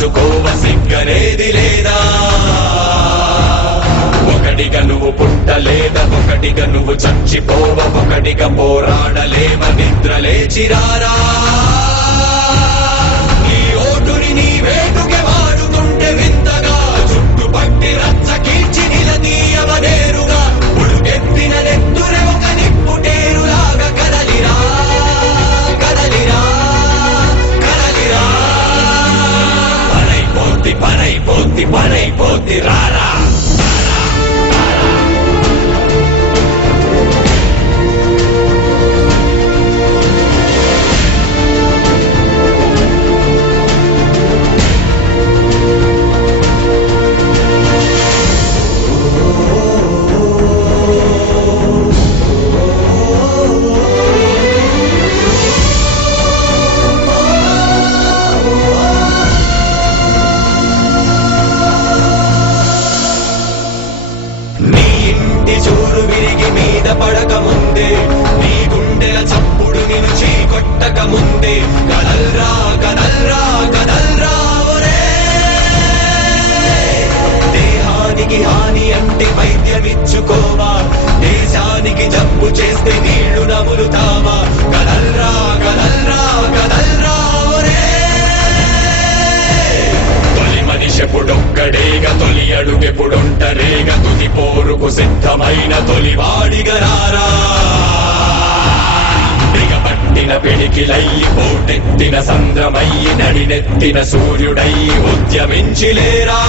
పంచుకోవ సిగ్గనేది లేదా ఒకటిగా నువ్వు పుట్టలేదా ఒకటిగా నువ్వు చచ్చిపోవ ఒకటిగా పోరాడలేమ నిద్ర లేచిరారా నీ ఓటుని నీ వేటుకే వాడుతుంటే వింతగా చుట్టుపట్టి రచ్చ కీల్చి నిలదీయవనేరుగా ఉడుకెత్తిన నెత్తురే ఒక నిప్పుటేరులాగా కదలిరా కదలిరా కదలిరా పనైపోద్ది పనైపోద్ది పనైపోద్ది రారా చూరు విరిగి మీద పడక ముందే నీ గుండెల చప్పుడు నిన్ను చీకొట్టక ముందే కదల్రా కదల్రా కదల్రా ఒరే దేహానికి హాని అంటే వైద్యమిచ్చుకోవా దేశానికి జబ్బు చేస్తే నీళ్లు నములుతావా కదల్రా కదల్రా కదల్రా ఒరే తొలి మనిషెప్పుడొక్కడేగా తొలి అడుగెప్పుడొంటరేగా తుది పోరుకు సిద్ధమైన తొలివాడిగరారా దిగబట్టిన పిడికిలయ్యి పోటెత్తిన సంద్రమయ్యి నడినెత్తిన సూర్యుడయ్యి ఉద్యమించిలేరా